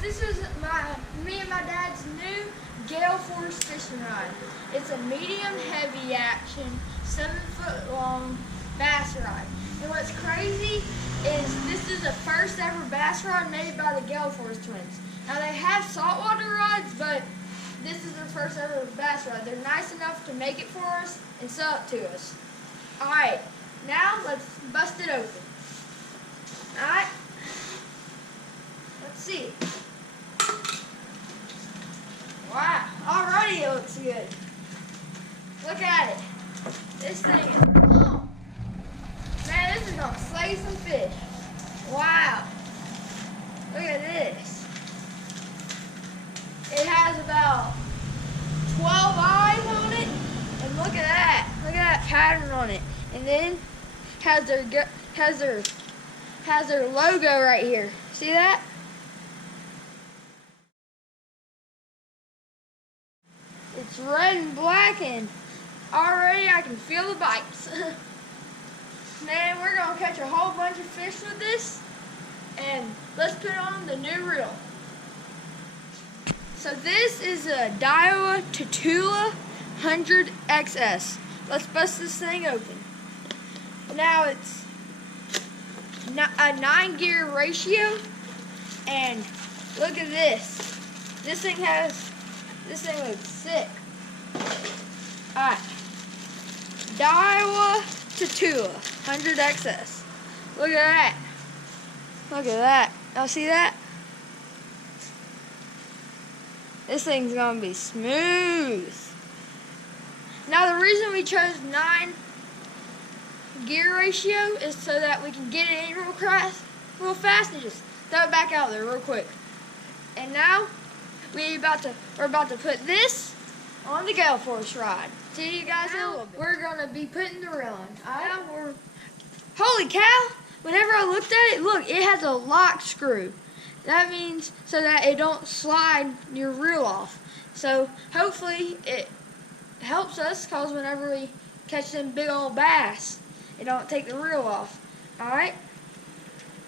this is me and my dad's new Gale Force fishing rod. It's a medium heavy action, 7 foot long bass rod. And what's crazy is this is the first ever bass rod made by the Gale Force twins. Now they have saltwater rods, but this is their first ever bass rod. They're nice enough to make it for us and sell it to us. Alright, now let's bust it open. Alright, let's see. Wow, already it looks good. Look at it. This thing is long. Man, this is gonna slay some fish. Wow. Look at this. It has about 12 eyes on it. And look at that. Look at that pattern on it. And then has their logo right here. See that? It's red and black, and already I can feel the bites. Man, we're gonna catch a whole bunch of fish with this, and let's put on the new reel. So this is a Daiwa Tatula 100 XS. Let's bust this thing open. Now it's a 9-gear ratio, and look at this. This thing looks sick. Alright. Daiwa Tatula 100 XS. Look at that. Look at that. Y'all see that? This thing's gonna be smooth. Now the reason we chose 9-gear ratio is so that we can get it in real fast and just throw it back out there real quick. And now we're about to put this on the Gale Force rod. See you guys in a little bit. We're gonna be putting the reel on. Holy cow! Whenever I looked at it, look, it has a lock screw. That means so that it don't slide your reel off. So hopefully it helps us, cause whenever we catch them big old bass, it don't take the reel off. All right.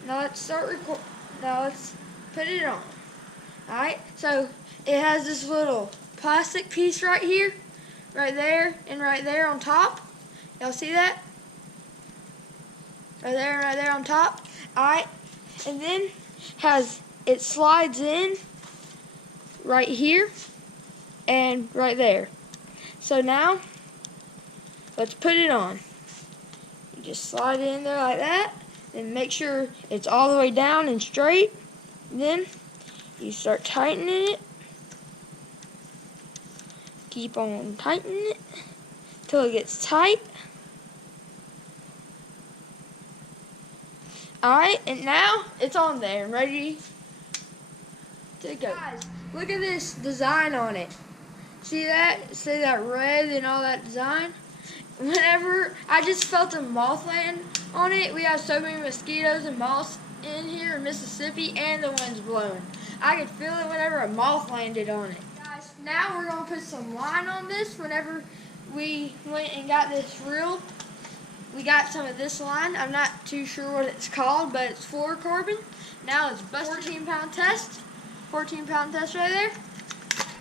Now let's start recording. Now let's put it on. All right. So it has this little plastic piece right here, right there, and right there on top. Y'all see that? Right there and right there on top. All right. And then it slides in right here and right there. So now let's put it on. You just slide it in there like that, and make sure it's all the way down and straight. Then you start tightening it. Keep on tightening it till it gets tight. Alright, and now it's on there and ready to go. Guys, look at this design on it. See that? See that red and all that design? Whenever I just felt a moth land on it, we have so many mosquitoes and moths in here in Mississippi, and the wind's blowing. I could feel it whenever a moth landed on it. Guys, now we're going to put some line on this. Whenever we went and got this reel, we got some of this line. I'm not too sure what it's called, but it's fluorocarbon. Now it's busted. 14-pound test. 14-pound test right there.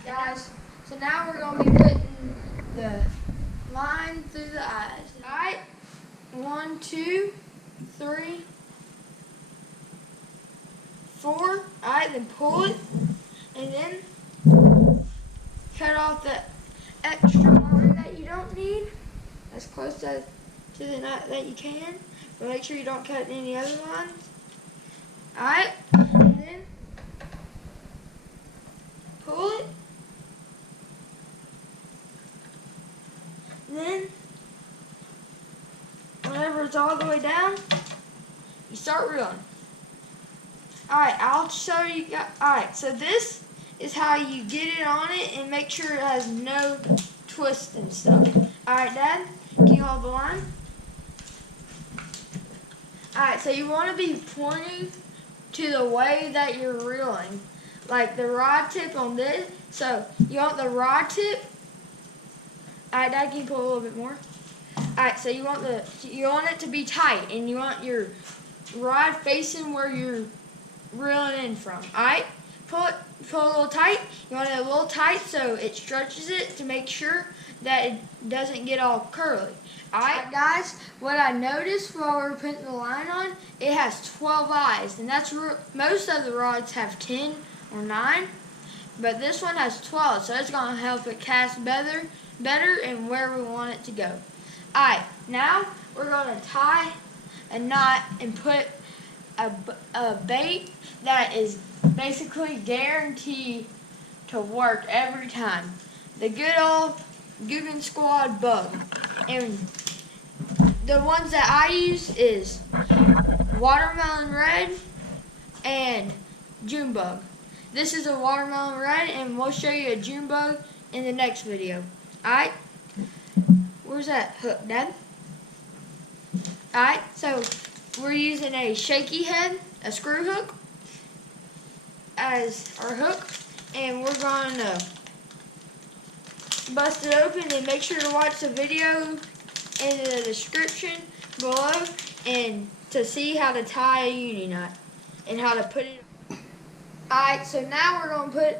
Guys, so now we're going to be putting the line through the eyes. Alright, 1, 2, 3, 4. Alright, then pull it, and then cut off the extra line that you don't need, as close to the knot that you can, but make sure you don't cut any other lines. Alright, and then pull it. Then, whenever it's all the way down, you start reeling. Alright, I'll show you guys. Alright, so this is how you get it on it and make sure it has no twist and stuff. Alright, Dad, can you hold the line? Alright, so you want to be pointing to the way that you're reeling. Like the rod tip on this. So, you want the rod tip. Alright, Dad, can you pull a little bit more? Alright, so you want it to be tight, and you want your rod facing where you're reeling in from. Alright? pull it a little tight. You want it a little tight so it stretches it to make sure that it doesn't get all curly. Alright guys, what I noticed while we were putting the line on, it has 12 eyes, and that's most of the rods have 10 or 9, but this one has 12, so it's going to help it cast better and where we want it to go. Alright, now we're going to tie a knot and put a bait that is basically guaranteed to work every time. The good old Googan Squad bug. And the ones that I use is watermelon red and June bug. This is a watermelon red, and we'll show you a June bug in the next video. Alright? Where's that hook, Dad? Alright, so we're using a shaky head, a screw hook, as our hook, and we're going to bust it open, and make sure to watch the video in the description below and to see how to tie a uni knot and how to put it. Alright, so now we're going to put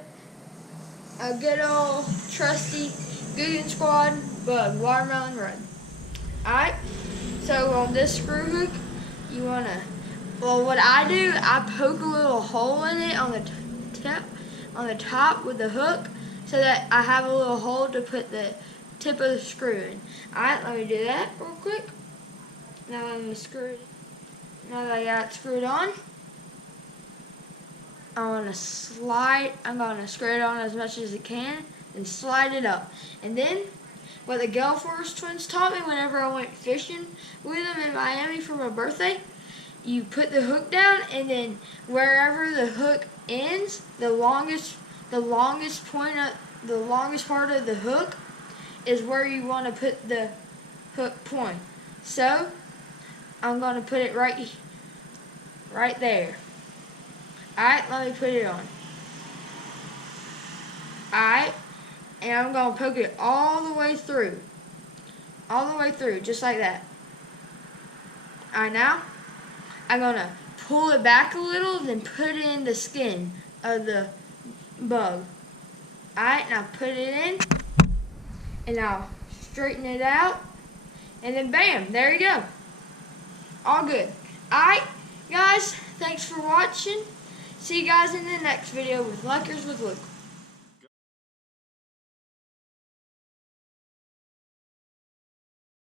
a good old trusty Googan Squad bug, watermelon red. Alright, so on this screw hook, you want to, well, what I do, I poke a little hole in it on the top with the hook so that I have a little hole to put the tip of the screw in. Alright, let me do that real quick. Now I'm going to screw it. Now that I got it screwed on, I'm going to screw it on as much as it can and slide it up. And then, what the Gale Force twins taught me whenever I went fishing with them in Miami for my birthday, you put the hook down, and then wherever the hook ends, the longest part of the hook is where you want to put the hook point. So I'm going to put it right there. Alright, let me put it on. Alright, and I'm going to poke it all the way through. All the way through, just like that. Alright, now I'm going to pull it back a little, then put in the skin of the bug. Alright, now put it in, and I'll straighten it out, and then bam, there you go. All good. Alright, guys, thanks for watching. See you guys in the next video with Luckers with Luke.